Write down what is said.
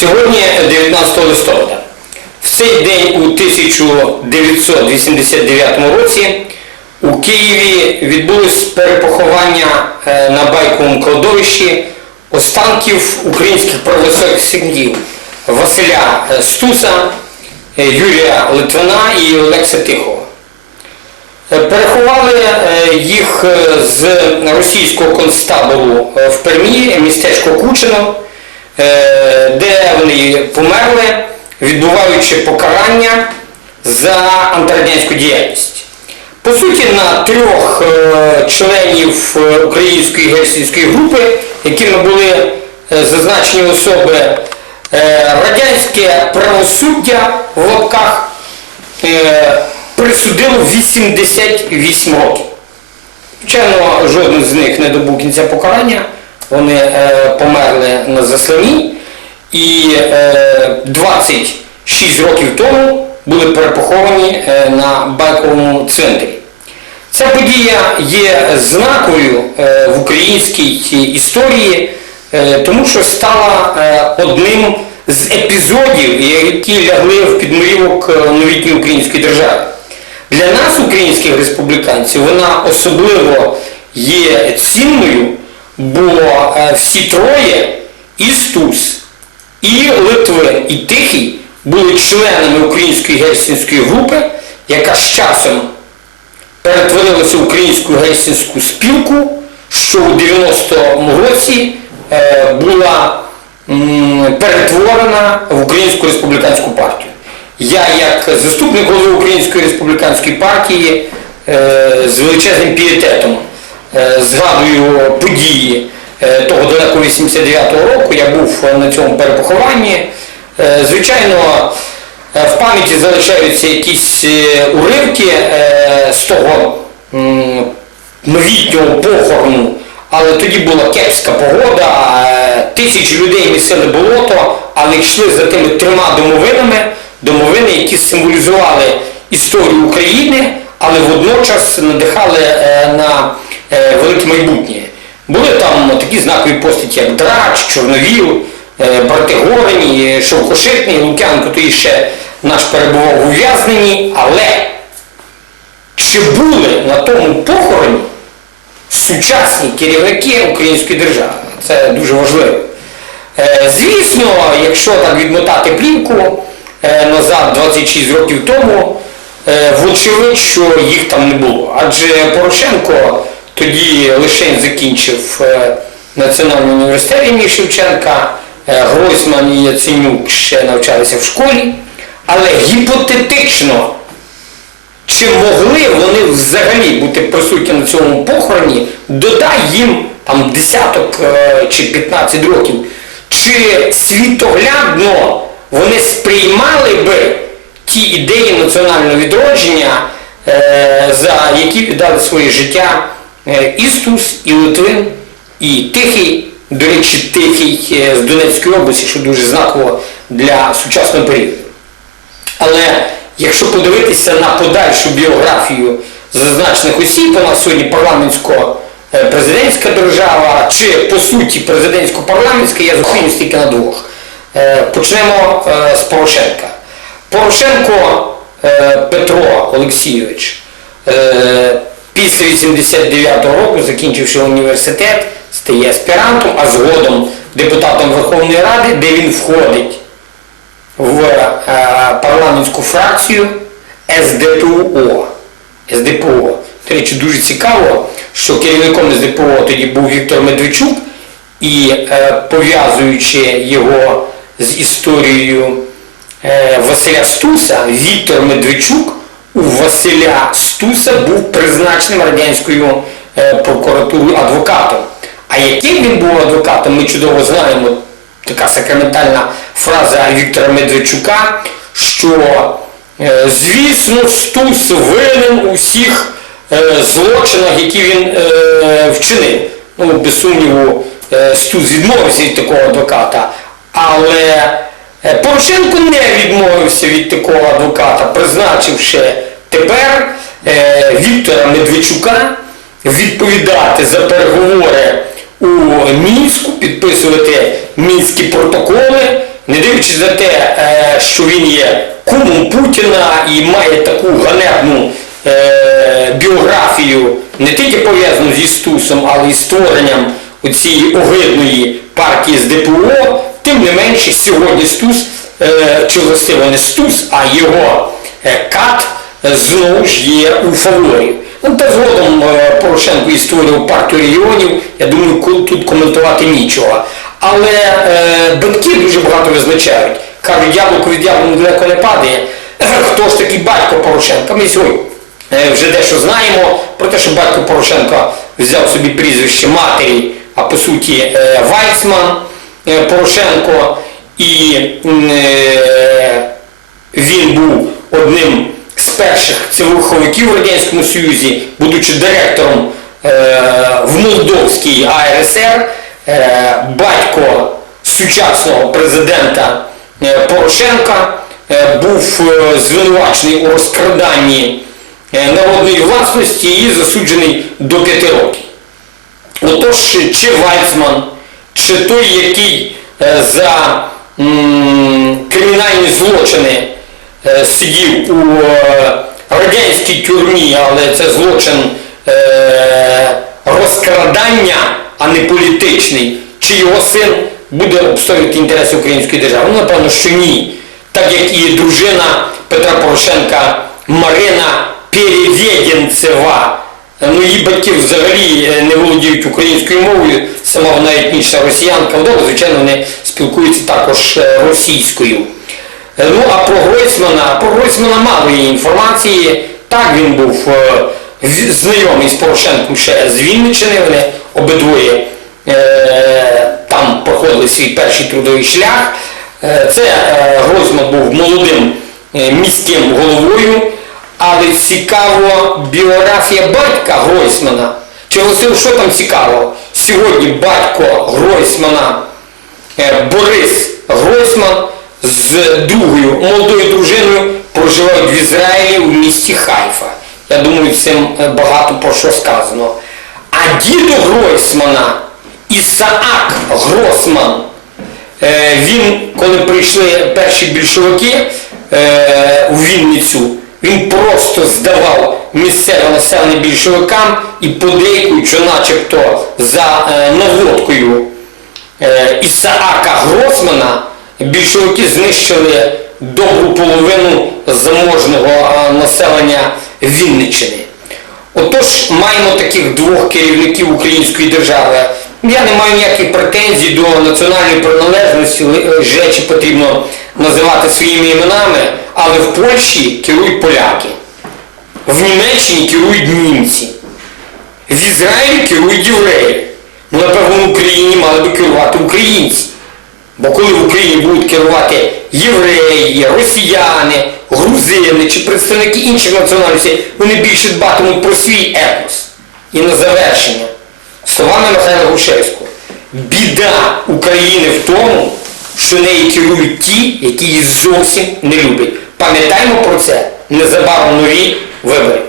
Сьогодні 19 листопада. В цей день у 1989 році у Києві відбулось перепоховання е, на байковому кладовищі останків українських правосуддів Василя е, Стуса, е, Юрія Литвина і Олекса Тихого. Переховали їх з російського концтабору в Пермі, містечко Кучино, де вони померли, відбуваючи покарання за антирадянську діяльність. По суті, на трьох е, членів е, української гельсінської групи, якими були е, зазначені особи е, радянське правосуддя в лапках, е, присудило 88 років. Звичайно, жоден з них не добув кінця покарання, вони е, померли на засланні і е, 26 років тому були перепоховані е, на Байковому цвинтарі. Ця подія є знаковою е, в українській історії, е, тому що стала е, одним з епізодів, які лягли в підмурівок е, новітньої української держави. Для нас, українських республіканців, вона особливо є цінною, бо е, всі троє і Стус, і Литвин, і Тихий були членами української гельсінської групи, яка з часом перетворилася в українську гельсінську спілку, що у 90-му році е, була перетворена в Українську республіканську партію. Я, як заступник голови Української республіканської партії, е, з величезним пієтетом згадую події е, того далекого 89-го року. Я був на цьому перепохованні. Е, Звичайно, е, в пам'яті залишаються якісь е, уривки е, з того новітнього похорону, але тоді була кепська погода, е, тисячі людей місили болото, але йшли за тими трьома домовинами, домовини, які символізували історію України, але водночас надихали е, на е, велике майбутнє. Були там такі знакові постаті, як Драч, Чорновіл, е, брати Горені, Шовкошитний, Лук'янко, тоді ще наш перебував у ув'язненні, але чи були на тому похороні сучасні керівники української держави? Це дуже важливо. Е, Звісно, якщо так відмотати плівку е, назад 26 років тому, е, вочевидь, що їх там не було. Адже Порошенко тоді лише закінчив е, Національний університет імені Шевченка, е, Гройсман і Яценюк ще навчалися в школі, але гіпотетично чи могли вони взагалі бути присутні на цьому похороні, додай їм там десяток е, чи 15 років, чи світоглядно вони сприймали би ті ідеї національного відродження, за які віддали своє життя е, і і і Тихий, до речі, Тихий е, з Донецької області, що дуже знаково для сучасного періоду. Але якщо подивитися на подальшу біографію зазначених осіб, нас сьогодні парламентсько-президентська держава, чи по суті президентсько-парламентська, я зупинюсь тільки на двох. Е, Почнемо е, з Порошенка. Порошенко е, Петро Олексійович е, після 89-го року, закінчивши університет, стає аспірантом, а згодом депутатом Верховної Ради, де він входить в е, парламентську фракцію СДПУО. СДПУО. До речі, дуже цікаво, що керівником СДПУО тоді був Віктор Медведчук, і е, пов'язуючи його з історією е, Василя Стуса, Віктор Медведчук у Василя Стуса був призначеним радянською е, прокуратурою адвокатом. А яким він був адвокатом, ми чудово знаємо така сакраментальна фраза Віктора Медведчука, що е, звісно Стус винен у всіх е, злочинах, які він вчинив. Ну, без сумніву, Стус відмовився від такого адвоката, але Порошенко не відмовився від такого адвоката, призначивши тепер е, Віктора Медведчука відповідати за переговори у Мінську, підписувати мінські протоколи, не дивлячись на те, е, що він є кумом Путіна і має таку ганебну е, біографію, не тільки пов'язану зі Стусом, але й створенням цієї огидної партії з ДПО, тим не менше сьогодні Стус, е, чи властиво не Стус, а його е, кат е, знову ж є у фаворі. Ну, та згодом Порошенко і створював партію регіонів, я думаю, тут коментувати нічого. Але е, батьки дуже багато визначають. Кажуть, яблуко від яблуни далеко не падає. Хто ж такий батько Порошенка? Ми сьогодні вже дещо знаємо про те, що батько Порошенка взяв собі прізвище матері, а по суті Вайцман Порошенко. І е, він був одним з перших цивилиховиків в Радянському Союзі, будучи директором е, в Молдовській АРСР, е, батько сучасного президента е, Порошенка е, був е, звинувачений у розкраданні е, народної власності і засуджений до п'яти років. Отож, чи Вальцман, чи той, який е, за кримінальні злочини е, сидів у е, радянській тюрмі, але це злочин розкрадання, а не політичний, чи його син буде обстоювати інтереси української держави? Ну, напевно, що ні. Так як і дружина Петра Порошенка Марина Перевєдінцева, Ну, її батьки взагалі е, не володіють українською мовою, сама вона етнічна росіянка, вдома, звичайно, вони спілкуються також е, російською. Е, Ну, а про Гройсмана, про Гройсмана мало є інформації. Так, він був е, знайомий з Порошенком ще з Вінниччини, вони обидвоє е, там проходили свій перший трудовий шлях. Е, Це е, Гройсман був молодим е, міським головою. Але цікаво біографія батька Гройсмана. Чи Василь, що там цікаво? Сьогодні батько Гройсмана е, Борис Гройсман з другою молодою дружиною проживають в Ізраїлі в місті Хайфа. Я думаю, цим е, багато про що сказано. А діду Гройсмана Ісаак Гросман Е, Він, коли прийшли перші більшовики у Вінницю, він просто здавав місцеве населення більшовикам і подейкують, що начебто за е, наводкою е, Ісаака Гросмана більшовики знищили добру половину заможного е, населення Вінниччини. Отож, маємо таких двох керівників української держави. Я не маю ніяких претензій до національної приналежності, е, речі потрібно називати своїми іменами, але в Польщі керують поляки, в Німеччині керують німці, в Ізраїлі керують євреї. Ну, напевно, в Україні мали би керувати українці. Бо коли в Україні будуть керувати євреї, росіяни, грузини чи представники інших національностей, вони більше дбатимуть про свій етнос. І на завершення, словами Михайла Грушевського, біда України в тому, що нею керують ті, які її зовсім не люблять. Пам'ятаємо про це незабаром нові вибори.